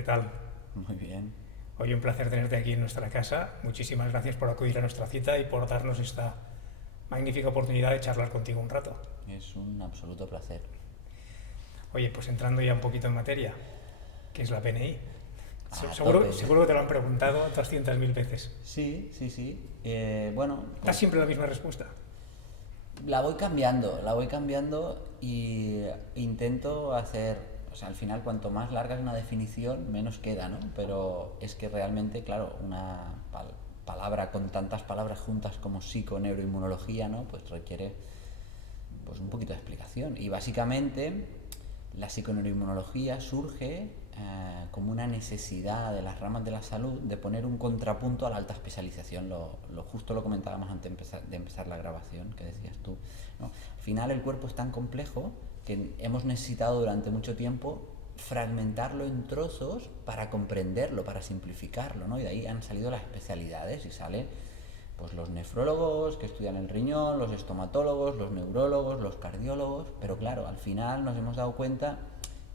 ¿Qué tal? Muy bien. Hoy un placer tenerte aquí en nuestra casa. Muchísimas gracias por acudir a nuestra cita y por darnos esta magnífica oportunidad de charlar contigo un rato. Es un absoluto placer. Oye, pues entrando ya un poquito en materia, ¿qué es la PNI? A Seguro, tope. seguro que te lo han preguntado 200.000 veces. Sí, sí, sí. Bueno, ¿Das siempre la misma respuesta? la voy cambiando y intento hacer, o sea, al final cuanto más larga es una definición, menos queda, ¿no? Pero es que realmente, claro, una palabra con tantas palabras juntas como psiconeuroinmunología, ¿no? Pues requiere pues un poquito de explicación. Y básicamente la psiconeuroinmunología surge como una necesidad de las ramas de la salud de poner un contrapunto a la alta especialización. Justo lo comentábamos antes de empezar la grabación, que decías tú, ¿no? Al final el cuerpo es tan complejo que hemos necesitado durante mucho tiempo fragmentarlo en trozos para comprenderlo, para simplificarlo, ¿no? Y de ahí han salido las especialidades y sale pues los nefrólogos que estudian el riñón, los estomatólogos, los neurólogos, los cardiólogos, pero claro, al final nos hemos dado cuenta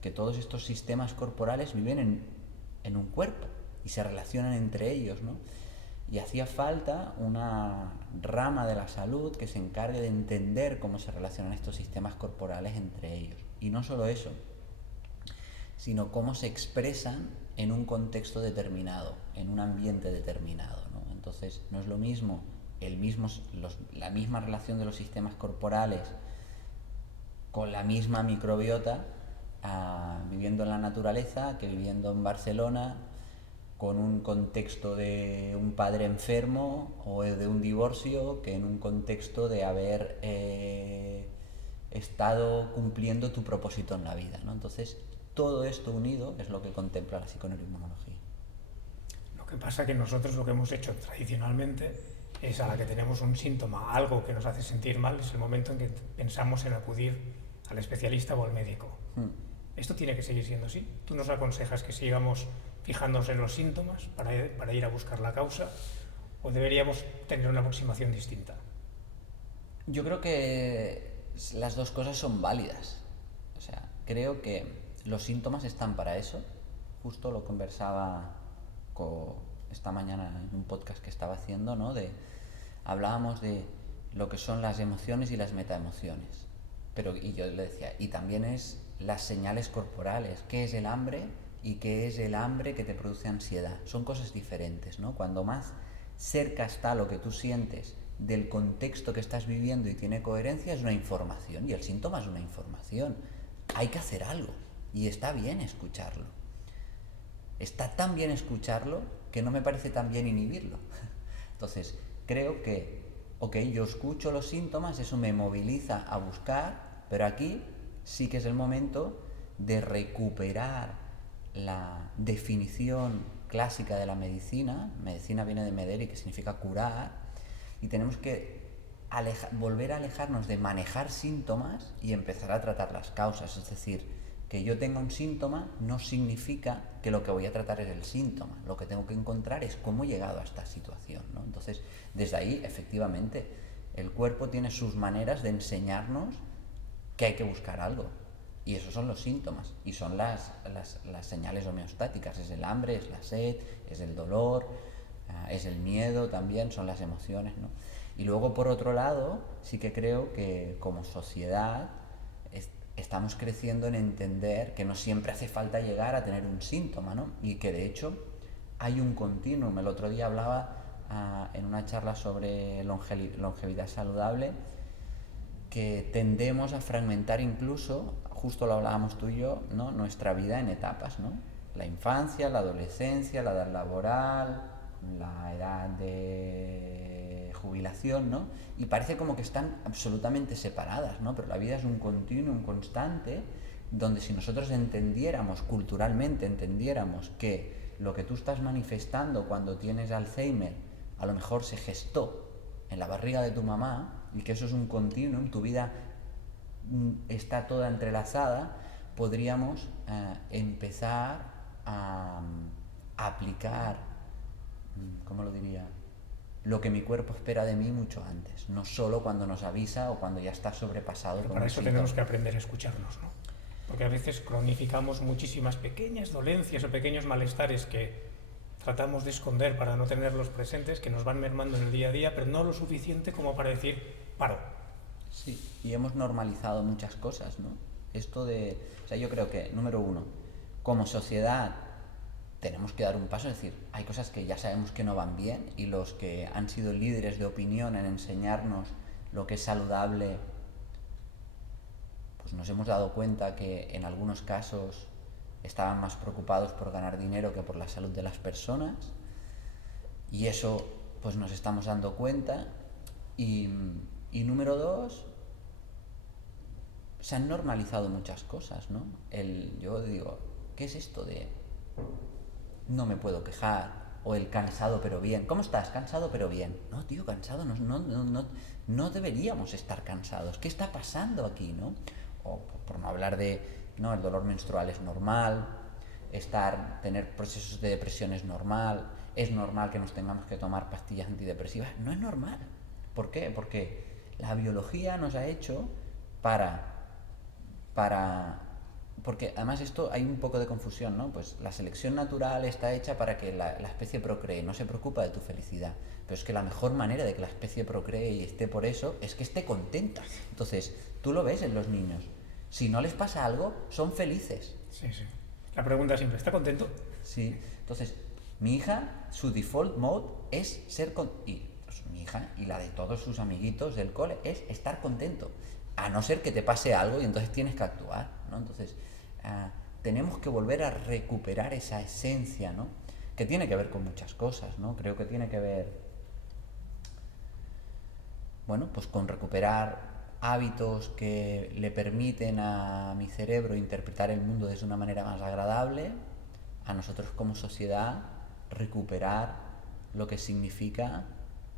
que todos estos sistemas corporales viven en un cuerpo y se relacionan entre ellos, ¿no? Y hacía falta una rama de la salud que se encargue de entender cómo se relacionan estos sistemas corporales entre ellos. Y no solo eso, sino cómo se expresan en un contexto determinado, en un ambiente determinado, ¿no? Entonces, no es lo mismo, la misma relación de los sistemas corporales con la misma microbiota viviendo en la naturaleza que viviendo en Barcelona con un contexto de un padre enfermo o de un divorcio que en un contexto de haber estado cumpliendo tu propósito en la vida, ¿no? Entonces, todo esto unido es lo que contempla la psiconeuroinmunología. Lo que pasa es que nosotros lo que hemos hecho tradicionalmente es a la que tenemos un síntoma, algo que nos hace sentir mal, es el momento en que pensamos en acudir al especialista o al médico. Esto tiene que seguir siendo así. Tú nos aconsejas que sigamos fijándonos en los síntomas para ir a buscar la causa o deberíamos tener una aproximación distinta. Yo creo que las dos cosas son válidas. O sea, creo que los síntomas están para eso. Justo lo conversaba esta mañana en un podcast que estaba haciendo, ¿no? Hablábamos de lo que son las emociones y las metaemociones. Y yo le decía, y también es las señales corporales, qué es el hambre y qué es el hambre que te produce ansiedad. Son cosas diferentes, ¿no? Cuando más cerca está lo que tú sientes del contexto que estás viviendo y tiene coherencia, es una información, y el síntoma es una información. Hay que hacer algo, y está bien escucharlo. Está tan bien escucharlo que no me parece tan bien inhibirlo. Entonces, creo que, yo escucho los síntomas, eso me moviliza a buscar, pero aquí sí que es el momento de recuperar la definición clásica de la medicina. Medicina viene de medere, que significa curar, y tenemos que volver a alejarnos de manejar síntomas y empezar a tratar las causas. Es decir, que yo tenga un síntoma no significa que lo que voy a tratar es el síntoma. Lo que tengo que encontrar es cómo he llegado a esta situación, ¿no? Entonces, desde ahí, efectivamente, el cuerpo tiene sus maneras de enseñarnos que hay que buscar algo. Y esos son los síntomas. Y son las señales homeostáticas. Es el hambre, es la sed, es el dolor, es el miedo también, son las emociones, ¿no? Y luego, por otro lado, sí que creo que como sociedad estamos creciendo en entender que no siempre hace falta llegar a tener un síntoma, ¿no? Y que de hecho hay un continuum. El otro día hablaba en una charla sobre longevidad saludable que tendemos a fragmentar incluso, justo lo hablábamos tú y yo, ¿no? Nuestra vida en etapas, ¿no? La infancia, la adolescencia, la edad laboral, la edad de jubilación, ¿no? Y parece como que están absolutamente separadas, ¿no? Pero la vida es un continuum constante donde si nosotros entendiéramos, culturalmente entendiéramos que lo que tú estás manifestando cuando tienes Alzheimer a lo mejor se gestó en la barriga de tu mamá y que eso es un continuum, tu vida está toda entrelazada, podríamos empezar a aplicar, ¿cómo lo diría?, lo que mi cuerpo espera de mí mucho antes, no solo cuando nos avisa o cuando ya está sobrepasado. Pero para eso tenemos que aprender a escucharnos, ¿no? porque a veces cronificamos muchísimas pequeñas dolencias o pequeños malestares que tratamos de esconder para no tenerlos presentes, que nos van mermando en el día a día, pero no lo suficiente como para decir, paro. Sí, y hemos normalizado muchas cosas, ¿no? Esto de... O sea, yo creo que, número uno, como sociedad tenemos que dar un paso, es decir, hay cosas que ya sabemos que no van bien y los que han sido líderes de opinión en enseñarnos lo que es saludable, pues nos hemos dado cuenta que en algunos casos estaban más preocupados por ganar dinero que por la salud de las personas, y eso pues nos estamos dando cuenta. Y número dos, se han normalizado muchas cosas, ¿no? Yo digo, ¿qué es esto de no me puedo quejar? O el cansado pero bien. ¿Cómo estás? Cansado pero bien. No, tío, cansado, no deberíamos estar cansados. ¿Qué está pasando aquí, no? O por no hablar de, no, el dolor menstrual es normal, tener procesos de depresión es normal que nos tengamos que tomar pastillas antidepresivas. No es normal. ¿Por qué? Porque la biología nos ha hecho porque además esto hay un poco de confusión, ¿no? Pues la selección natural está hecha para que la especie procree, no se preocupa de tu felicidad. Pero es que la mejor manera de que la especie procree y esté por eso es que esté contenta. Entonces, tú lo ves en los niños. Si no les pasa algo, son felices. Sí, sí. La pregunta siempre, ¿está contento? Sí. Entonces, mi hija, su default mode es ser y pues, mi hija y la de todos sus amiguitos del cole es estar contento. A no ser que te pase algo y entonces tienes que actuar, ¿no? Entonces, tenemos que volver a recuperar esa esencia, ¿no? Que tiene que ver con muchas cosas, ¿no? Creo que tiene que ver, bueno, pues con recuperar hábitos que le permiten a mi cerebro interpretar el mundo de una manera más agradable, a nosotros como sociedad recuperar lo que significa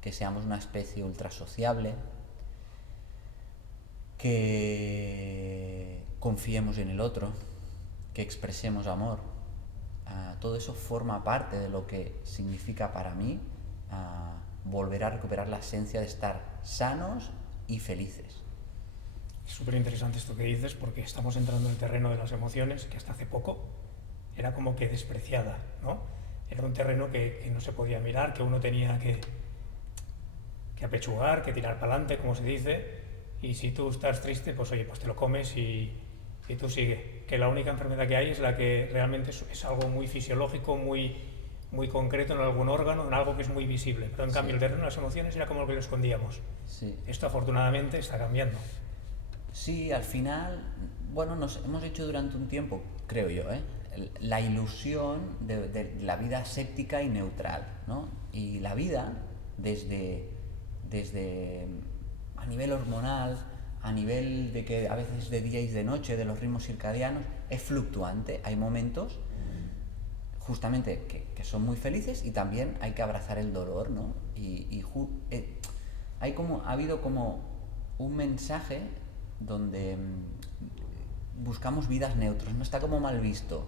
que seamos una especie ultra sociable, que confiemos en el otro, que expresemos amor. Todo eso forma parte de lo que significa para mí volver a recuperar la esencia de estar sanos y felices. Es súper interesante esto que dices, porque estamos entrando en el terreno de las emociones, que hasta hace poco era como que despreciada, ¿no? Era un terreno que no se podía mirar, que uno tenía que apechugar, que tirar para adelante, como se dice. Y si tú estás triste, pues oye, pues te lo comes y tú sigue. Que la única enfermedad que hay es la que realmente es algo muy fisiológico, muy concreto en algún órgano, en algo que es muy visible. Pero en cambio el terreno de las emociones era como lo que lo escondíamos. Sí. Esto afortunadamente está cambiando. Sí, al final, bueno, nos hemos hecho durante un tiempo, creo yo, la ilusión de la vida aséptica y neutral, ¿no? Y la vida, desde a nivel hormonal, a nivel de que a veces de día y de noche, de los ritmos circadianos, es fluctuante. Hay momentos justamente que son muy felices y también hay que abrazar el dolor, ¿no? Ha habido como un mensaje donde buscamos vidas neutras, no está como mal visto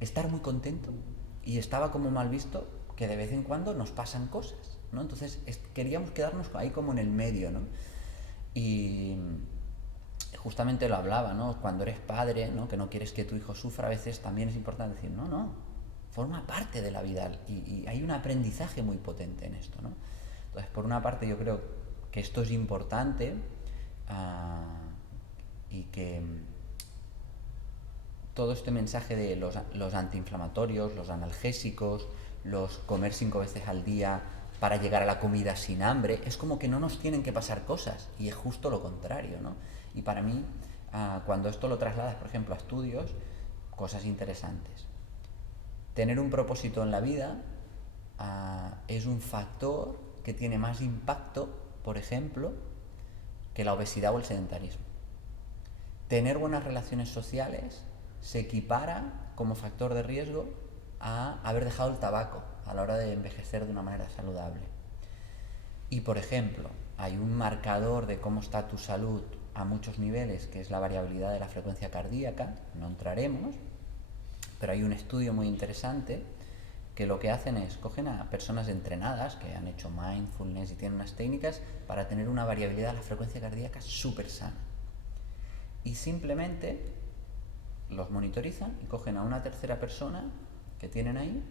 estar muy contento y estaba como mal visto que de vez en cuando nos pasan cosas, ¿no? Entonces queríamos quedarnos ahí como en el medio, ¿no? Y justamente lo hablaba, ¿no? Cuando eres padre, ¿no? Que no quieres que tu hijo sufra, a veces también es importante decir, no, forma parte de la vida y hay un aprendizaje muy potente en esto, ¿no? Entonces, por una parte yo creo que esto es importante y que todo este mensaje de los antiinflamatorios, los analgésicos, los comer 5 veces al día para llegar a la comida sin hambre, es como que no nos tienen que pasar cosas, y es justo lo contrario, ¿no? Y para mí, cuando esto lo trasladas, por ejemplo, a estudios, cosas interesantes. Tener un propósito en la vida es un factor que tiene más impacto, por ejemplo, que la obesidad o el sedentarismo. Tener buenas relaciones sociales se equipara como factor de riesgo a haber dejado el tabaco a la hora de envejecer de una manera saludable. Y por ejemplo, hay un marcador de cómo está tu salud a muchos niveles, que es la variabilidad de la frecuencia cardíaca, no entraremos, pero hay un estudio muy interesante que lo que hacen es, cogen a personas entrenadas que han hecho mindfulness y tienen unas técnicas para tener una variabilidad de la frecuencia cardíaca súper sana. Y simplemente los monitorizan y cogen a una tercera persona que tienen ahí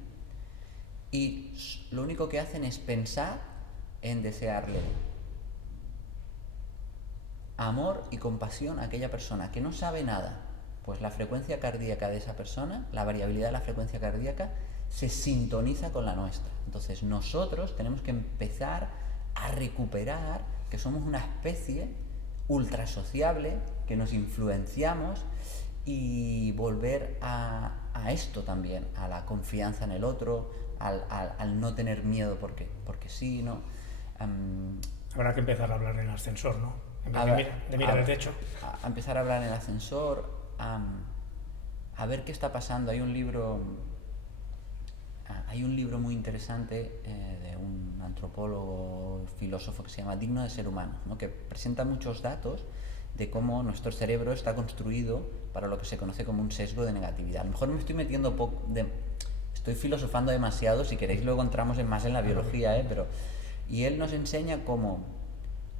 y lo único que hacen es pensar en desearle amor y compasión a aquella persona que no sabe nada. Pues la frecuencia cardíaca de esa persona, la variabilidad de la frecuencia cardíaca, se sintoniza con la nuestra. Entonces nosotros tenemos que empezar a recuperar que somos una especie ultra sociable, que nos influenciamos, y volver a esto también, a la confianza en el otro, al no tener miedo porque sí, ¿no? Habrá que empezar a hablar en el ascensor, ¿no? En vez de mirar el techo. A empezar a hablar en el ascensor, a ver qué está pasando. Hay un libro muy interesante de un antropólogo, filósofo que se llama Digno de ser humano, ¿no? Que presenta muchos datos de cómo nuestro cerebro está construido para lo que se conoce como un sesgo de negatividad. A lo mejor me estoy metiendo estoy filosofando demasiado, si queréis luego entramos más en la biología, y él nos enseña cómo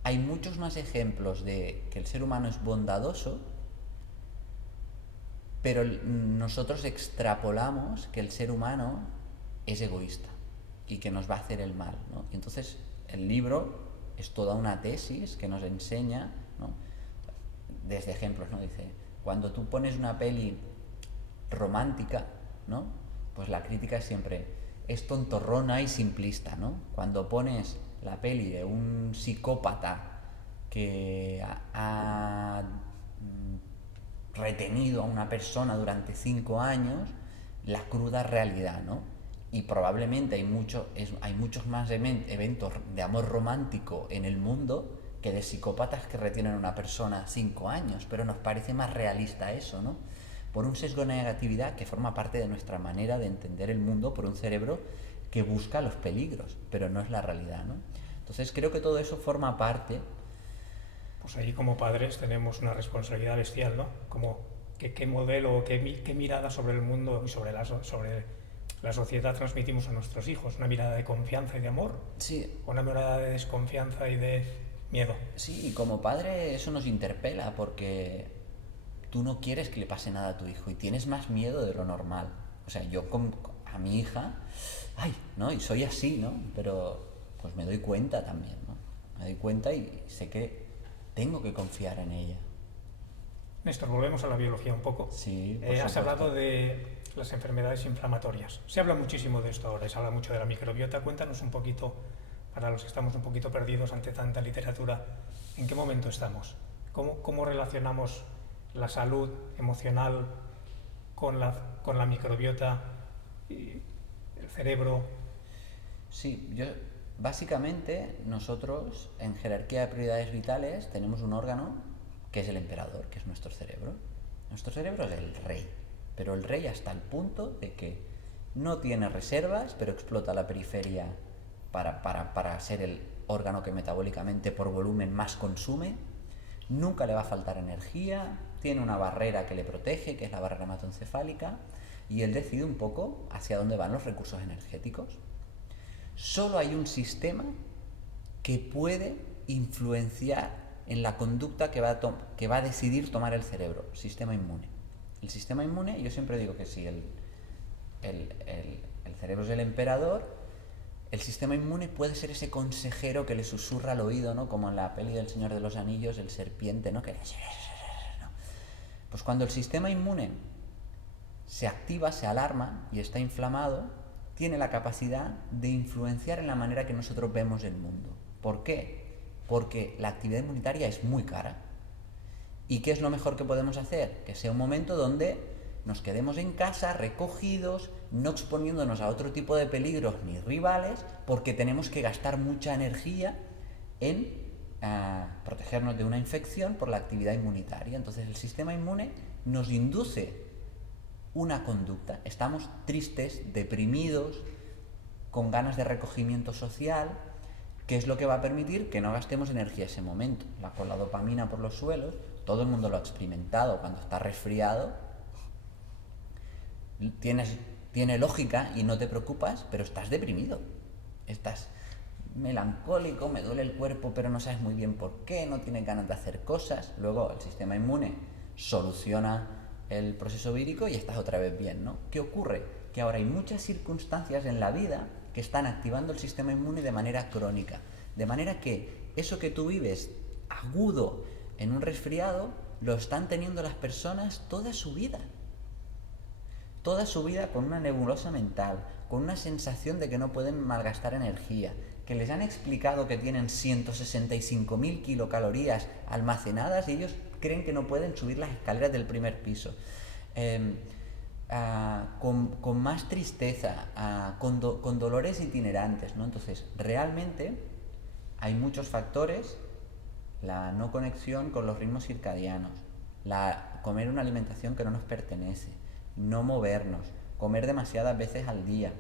hay muchos más ejemplos de que el ser humano es bondadoso, pero nosotros extrapolamos que el ser humano es egoísta y que nos va a hacer el mal, ¿no? Y entonces el libro es toda una tesis que nos enseña, ¿no? Desde ejemplos, ¿no? Dice, cuando tú pones una peli romántica, ¿no? Pues la crítica es siempre, es tontorrona y simplista, ¿no? Cuando pones la peli de un psicópata que ha retenido a una persona durante 5 años, la cruda realidad, ¿no? Y probablemente hay muchos más eventos de amor romántico en el mundo que de psicópatas que retienen a una persona 5 años, pero nos parece más realista eso, ¿no? Por un sesgo de negatividad que forma parte de nuestra manera de entender el mundo, por un cerebro que busca los peligros, pero no es la realidad, ¿no? Entonces creo que todo eso forma parte. Pues ahí como padres tenemos una responsabilidad bestial, ¿no? Como qué modelo, qué mirada sobre el mundo y sobre la sociedad transmitimos a nuestros hijos. ¿Una mirada de confianza y de amor? Sí. ¿O una mirada de desconfianza y de miedo? Sí, y como padre eso nos interpela porque tú no quieres que le pase nada a tu hijo y tienes más miedo de lo normal. O sea, yo a mi hija, ¿no? Y soy así, ¿no? Pero pues me doy cuenta también, ¿no? Me doy cuenta y sé que tengo que confiar en ella. Néstor, volvemos a la biología un poco. Sí, has hablado de las enfermedades inflamatorias. Se habla muchísimo de esto ahora, se habla mucho de la microbiota. Cuéntanos un poquito, para los que estamos un poquito perdidos ante tanta literatura, ¿en qué momento estamos? ¿Cómo relacionamos la salud emocional con la microbiota y el cerebro? Sí, básicamente nosotros en jerarquía de prioridades vitales tenemos un órgano que es el emperador, que es nuestro cerebro. Nuestro cerebro es el rey, pero el rey hasta el punto de que no tiene reservas, pero explota la periferia para ser el órgano que metabólicamente por volumen más consume. Nunca le va a faltar energía, tiene una barrera que le protege, que es la barrera hematoencefálica, y él decide un poco hacia dónde van los recursos energéticos. Solo hay un sistema que puede influenciar en la conducta que va a decidir tomar el cerebro, el sistema inmune. El sistema inmune, yo siempre digo que si el cerebro es el emperador, el sistema inmune puede ser ese consejero que le susurra al oído, ¿no? Como en la peli del Señor de los Anillos, el serpiente, ¿no? Pues cuando el sistema inmune se activa, se alarma y está inflamado, tiene la capacidad de influenciar en la manera que nosotros vemos el mundo. ¿Por qué? Porque la actividad inmunitaria es muy cara. ¿Y qué es lo mejor que podemos hacer? Que sea un momento donde nos quedemos en casa, recogidos, no exponiéndonos a otro tipo de peligros ni rivales, porque tenemos que gastar mucha energía en protegernos de una infección por la actividad inmunitaria. Entonces el sistema inmune nos induce una conducta. Estamos tristes, deprimidos, con ganas de recogimiento social, que es lo que va a permitir que no gastemos energía ese momento. Con la dopamina por los suelos, todo el mundo lo ha experimentado cuando está resfriado. Tiene lógica y no te preocupas, pero estás deprimido. Estás melancólico, me duele el cuerpo, pero no sabes muy bien por qué, no tienes ganas de hacer cosas. Luego el sistema inmune soluciona el proceso vírico y estás otra vez bien, ¿no? ¿Qué ocurre? Que ahora hay muchas circunstancias en la vida que están activando el sistema inmune de manera crónica. De manera que eso que tú vives agudo en un resfriado, lo están teniendo las personas toda su vida. Toda su vida con una nebulosa mental, con una sensación de que no pueden malgastar energía, que les han explicado que tienen 165.000 kilocalorías almacenadas y ellos creen que no pueden subir las escaleras del primer piso. Con más tristeza, con dolores itinerantes, ¿no? Entonces, realmente hay muchos factores: la no conexión con los ritmos circadianos, comer una alimentación que no nos pertenece, no movernos, comer demasiadas veces al día.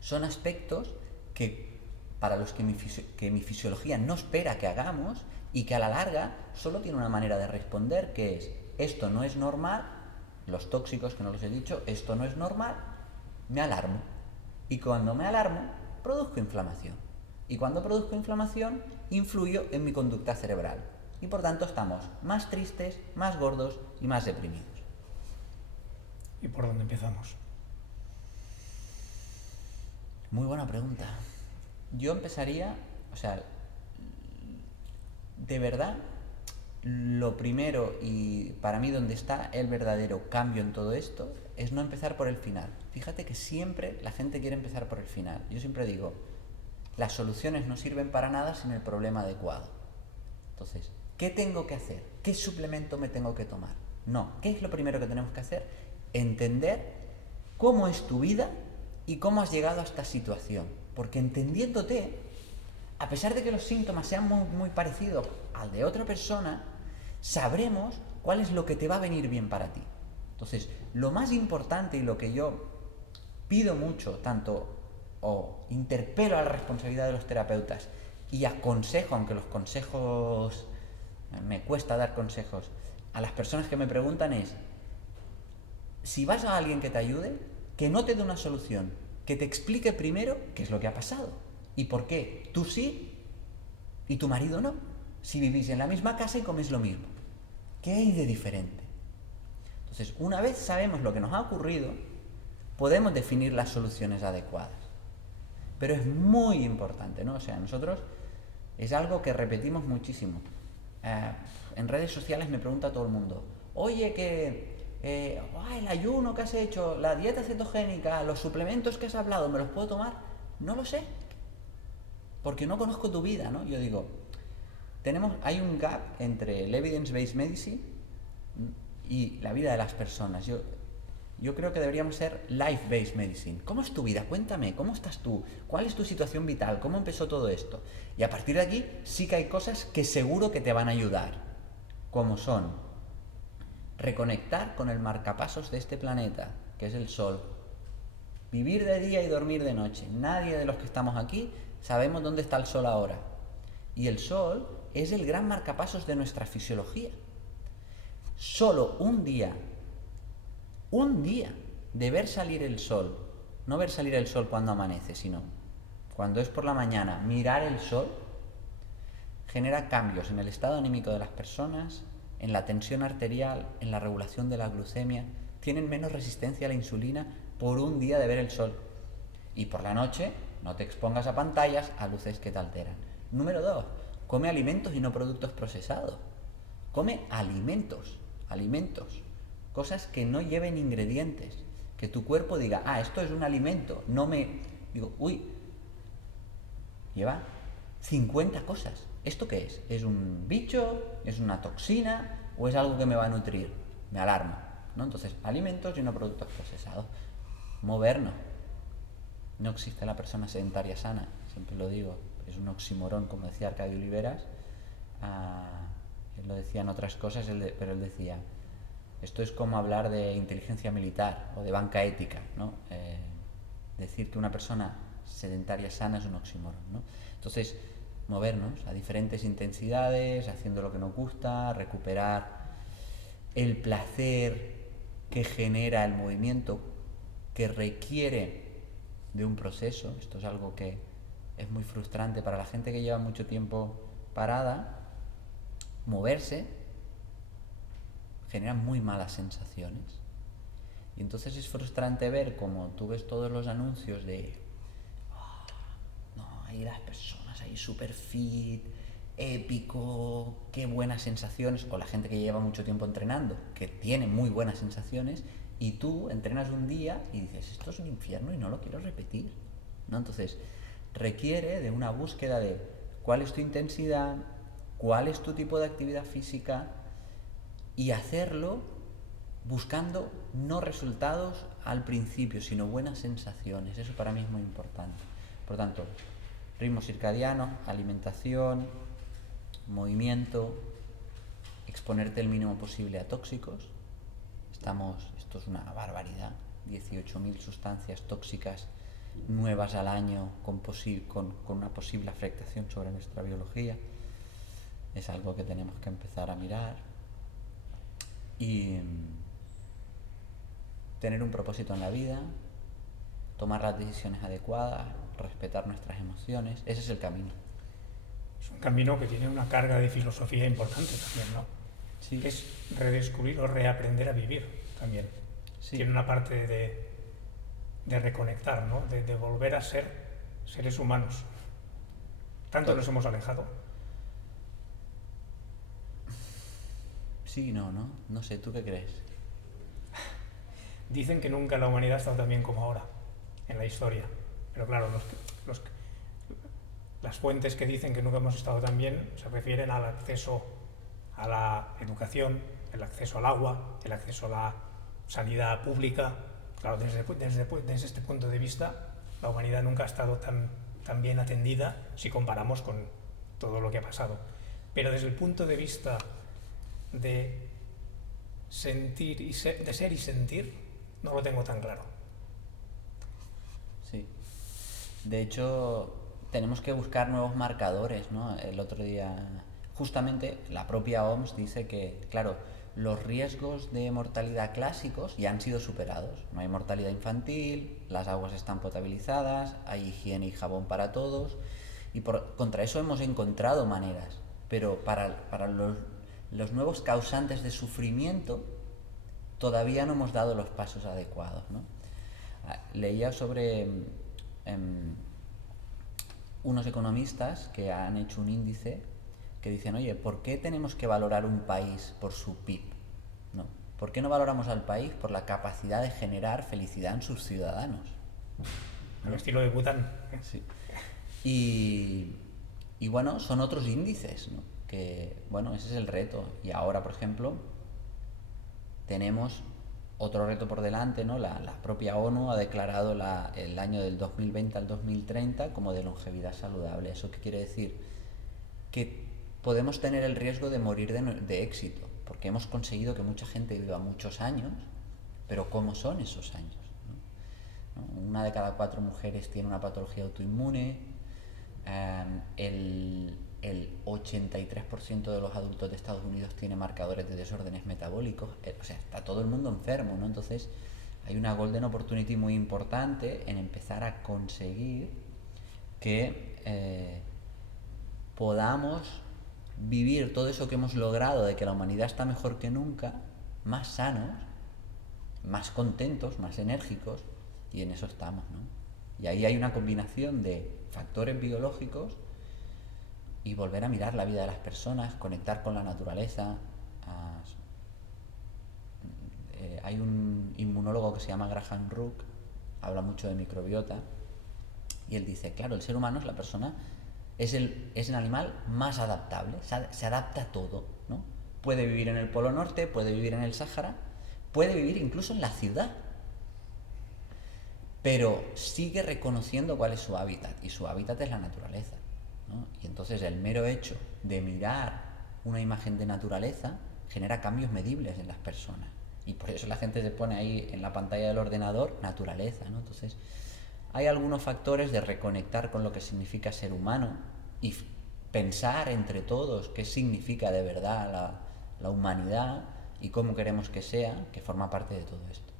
Son aspectos que para los que mi fisiología no espera que hagamos y que a la larga solo tiene una manera de responder, que es: esto no es normal, los tóxicos que no los he dicho, esto no es normal, me alarmo. Y cuando me alarmo, produzco inflamación. Y cuando produzco inflamación, influyo en mi conducta cerebral. Y por tanto estamos más tristes, más gordos y más deprimidos. ¿Y por dónde empezamos? Muy buena pregunta. Yo empezaría, de verdad, lo primero, y para mí donde está el verdadero cambio en todo esto, es no empezar por el final. Fíjate que siempre la gente quiere empezar por el final. Yo siempre digo, las soluciones no sirven para nada sin el problema adecuado. Entonces, ¿qué tengo que hacer? ¿Qué suplemento me tengo que tomar? No, ¿qué es lo primero que tenemos que hacer? Entender cómo es tu vida y cómo has llegado a esta situación. Porque entendiéndote, a pesar de que los síntomas sean muy, muy parecidos al de otra persona, sabremos cuál es lo que te va a venir bien para ti. Entonces, lo más importante y lo que yo pido mucho, o interpelo a la responsabilidad de los terapeutas y aconsejo, aunque los consejos, me cuesta dar consejos, a las personas que me preguntan es: si vas a alguien que te ayude, que no te dé una solución, que te explique primero qué es lo que ha pasado y por qué tú sí y tu marido no, si vivís en la misma casa y coméis lo mismo. ¿Qué hay de diferente? Entonces, una vez sabemos lo que nos ha ocurrido, podemos definir las soluciones adecuadas. Pero es muy importante, ¿no? Nosotros es algo que repetimos muchísimo. En redes sociales me pregunta todo el mundo: oye, el ayuno que has hecho, la dieta cetogénica, los suplementos que has hablado, ¿me los puedo tomar? No lo sé, porque no conozco tu vida, ¿no? Yo digo, hay un gap entre el evidence-based medicine y la vida de las personas. Yo creo que deberíamos ser life-based medicine. ¿Cómo es tu vida? Cuéntame, ¿cómo estás tú? ¿Cuál es tu situación vital? ¿Cómo empezó todo esto? Y a partir de aquí sí que hay cosas que seguro que te van a ayudar, como son reconectar con el marcapasos de este planeta, que es el Sol. Vivir de día y dormir de noche. Nadie de los que estamos aquí sabemos dónde está el Sol ahora. Y el Sol es el gran marcapasos de nuestra fisiología. Solo un día de ver salir el sol, no ver salir el sol cuando amanece, sino cuando es por la mañana, mirar el sol, genera cambios en el estado anímico de las personas, en la tensión arterial, en la regulación de la glucemia. Tienen menos resistencia a la insulina por un día de ver el sol. Y por la noche, no te expongas a pantallas, a luces que te alteran. Número 2, come alimentos y no productos procesados. Come alimentos, cosas que no lleven ingredientes, que tu cuerpo diga: esto es un alimento, lleva 50 cosas. ¿Esto qué es? ¿Es un bicho? ¿Es una toxina? ¿O es algo que me va a nutrir? Me alarma, ¿no? Entonces, alimentos y no productos procesados. Movernos. No existe la persona sedentaria sana, siempre lo digo, es un oxímoron, como decía Arcadio Oliveras. Él lo decía en otras cosas, pero él decía: esto es como hablar de inteligencia militar o de banca ética, ¿no? Decir que una persona sedentaria sana es un oxímoron, ¿no? Entonces, movernos a diferentes intensidades, haciendo lo que nos gusta, recuperar el placer que genera el movimiento, que requiere de un proceso. Esto es algo que es muy frustrante para la gente que lleva mucho tiempo parada. Moverse generan muy malas sensaciones. Y entonces es frustrante ver como tú ves todos los anuncios de no, ahí las personas ahí super fit, épico, qué buenas sensaciones, o la gente que lleva mucho tiempo entrenando, que tiene muy buenas sensaciones, y tú entrenas un día y dices, esto es un infierno y no lo quiero repetir, ¿no? Entonces, requiere de una búsqueda de cuál es tu intensidad, cuál es tu tipo de actividad física, y hacerlo buscando no resultados al principio, sino buenas sensaciones. Eso para mí es muy importante. Por tanto, ritmo circadiano, alimentación, movimiento, exponerte el mínimo posible a tóxicos. Esto es una barbaridad, 18.000 sustancias tóxicas nuevas al año con una posible afectación sobre nuestra biología. Es algo que tenemos que empezar a mirar. Y tener un propósito en la vida, tomar las decisiones adecuadas, respetar nuestras emociones, ese es el camino. Es un camino que tiene una carga de filosofía importante también, ¿no? Sí. Es redescubrir o reaprender a vivir también. Sí. Tiene una parte de reconectar, ¿no? De volver a ser seres humanos. Tanto nos hemos alejado. Sí, no sé, ¿tú qué crees? Dicen que nunca la humanidad ha estado tan bien como ahora, en la historia. Pero claro, las fuentes que dicen que nunca hemos estado tan bien se refieren al acceso a la educación, el acceso al agua, el acceso a la sanidad pública. Claro, desde este punto de vista, la humanidad nunca ha estado tan bien atendida si comparamos con todo lo que ha pasado. Pero desde el punto de vista de sentir y de ser y sentir, no lo tengo tan claro. Sí. De hecho, tenemos que buscar nuevos marcadores, ¿no? El otro día, justamente, la propia OMS dice que, claro, los riesgos de mortalidad clásicos ya han sido superados. No hay mortalidad infantil, las aguas están potabilizadas, hay higiene y jabón para todos, y contra eso hemos encontrado maneras. Pero para los nuevos causantes de sufrimiento todavía no hemos dado los pasos adecuados, ¿no? Leía sobre unos economistas que han hecho un índice que dicen, oye, ¿por qué tenemos que valorar un país por su PIB? ¿No? ¿Por qué no valoramos al país por la capacidad de generar felicidad en sus ciudadanos? Al estilo de Bután. Sí. Y bueno, son otros índices, ¿no? Que, bueno, ese es el reto. Y ahora, por ejemplo, tenemos otro reto por delante, ¿no? La propia ONU ha declarado el año del 2020 al 2030 como de longevidad saludable. ¿Eso qué quiere decir? Que podemos tener el riesgo de morir de éxito, porque hemos conseguido que mucha gente viva muchos años, pero ¿cómo son esos años? ¿No? Una de cada 4 mujeres tiene una patología autoinmune, el 83% de los adultos de Estados Unidos tiene marcadores de desórdenes metabólicos, o sea, está todo el mundo enfermo, ¿no? Entonces hay una golden opportunity muy importante en empezar a conseguir que podamos vivir todo eso que hemos logrado de que la humanidad está mejor que nunca, más sanos, más contentos, más enérgicos, y en eso estamos, ¿no? Y ahí hay una combinación de factores biológicos y volver a mirar la vida de las personas, conectar con la naturaleza. Hay un inmunólogo que se llama Graham Rook, habla mucho de microbiota, y él dice, claro, el ser humano es la persona, es el animal más adaptable, se adapta a todo, ¿no? Puede vivir en el Polo Norte, puede vivir en el Sáhara, puede vivir incluso en la ciudad, pero sigue reconociendo cuál es su hábitat, y su hábitat es la naturaleza, ¿no? Y entonces el mero hecho de mirar una imagen de naturaleza genera cambios medibles en las personas, y por eso la gente se pone ahí en la pantalla del ordenador naturaleza, ¿no? Entonces hay algunos factores de reconectar con lo que significa ser humano y pensar entre todos qué significa de verdad la humanidad y cómo queremos que sea, que forma parte de todo esto.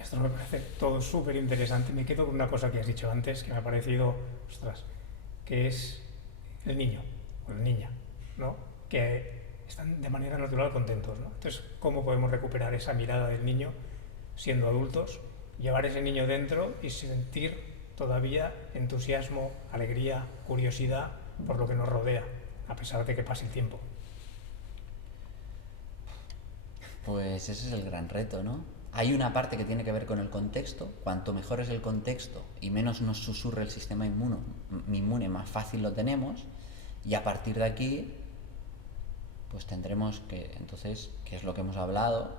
Esto me parece todo súper interesante. Me quedo con una cosa que has dicho antes que me ha parecido, ostras, que es el niño o la niña, ¿no? Que están de manera natural contentos, ¿no? Entonces, ¿cómo podemos recuperar esa mirada del niño siendo adultos, llevar ese niño dentro y sentir todavía entusiasmo, alegría, curiosidad por lo que nos rodea, a pesar de que pase el tiempo? Pues ese es el gran reto, ¿no? Hay una parte que tiene que ver con el contexto. Cuanto mejor es el contexto y menos nos susurre el sistema inmune, más fácil lo tenemos. Y a partir de aquí, pues tendremos que, entonces, ¿qué es lo que hemos hablado?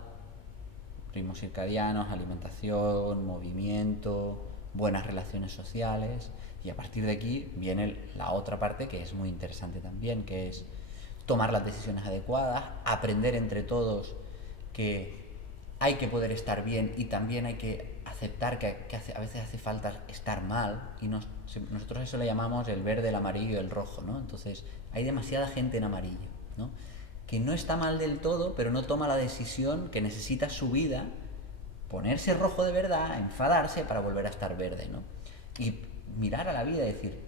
Ritmos circadianos, alimentación, movimiento, buenas relaciones sociales. Y a partir de aquí viene la otra parte que es muy interesante también, que es tomar las decisiones adecuadas, aprender entre todos que hay que poder estar bien y también hay que aceptar que a veces hace falta estar mal, y nosotros eso le llamamos el verde, el amarillo, el rojo, ¿no? Entonces hay demasiada gente en amarillo, ¿no? Que no está mal del todo, pero no toma la decisión que necesita su vida, ponerse rojo de verdad, enfadarse para volver a estar verde, ¿no? Y mirar a la vida y decir,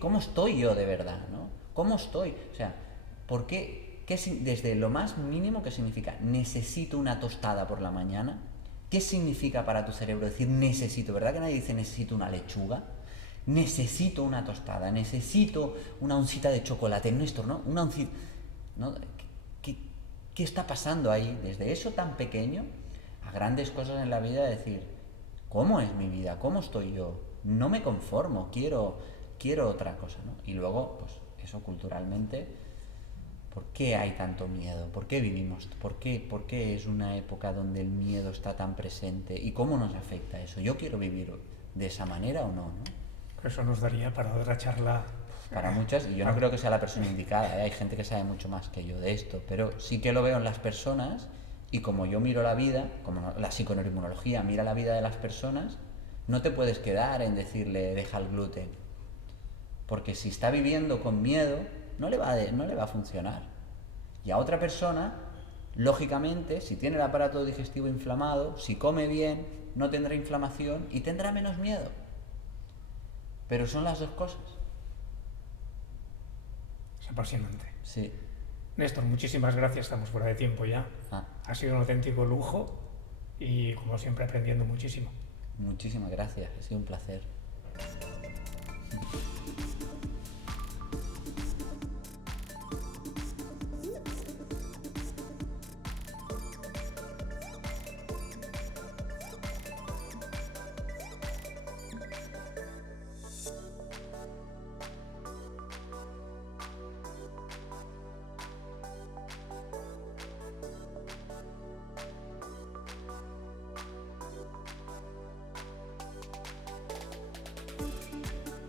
¿cómo estoy yo de verdad, ¿no? ¿Cómo estoy? O sea, ¿por qué? Desde lo más mínimo, ¿qué significa? Necesito una tostada por la mañana. ¿Qué significa para tu cerebro decir necesito? ¿Verdad que nadie dice necesito una lechuga? Necesito una tostada, necesito una oncita de chocolate. Néstor, ¿no? Una oncita, ¿no? ¿Qué está pasando ahí? Desde eso tan pequeño a grandes cosas en la vida, decir, ¿cómo es mi vida? ¿Cómo estoy yo? No me conformo, quiero otra cosa, ¿no? Y luego, pues eso culturalmente, ¿por qué hay tanto miedo? ¿Por qué vivimos? ¿Por qué es una época donde el miedo está tan presente? ¿Y cómo nos afecta eso? ¿Yo quiero vivir de esa manera o no, no? Eso nos daría para otra charla. Para muchas, y yo no creo que sea la persona indicada, ¿eh? Hay gente que sabe mucho más que yo de esto, pero sí que lo veo en las personas, y como yo miro la vida, como la psiconeuroinmunología mira la vida de las personas, no te puedes quedar en decirle deja el gluten, porque si está viviendo con miedo, no le va a funcionar. Y a otra persona, lógicamente, si tiene el aparato digestivo inflamado, si come bien, no tendrá inflamación y tendrá menos miedo. Pero son las dos cosas. Es apasionante. Sí. Néstor, muchísimas gracias, estamos fuera de tiempo ya. Ha sido un auténtico lujo y, como siempre, aprendiendo muchísimo. Muchísimas gracias, ha sido un placer.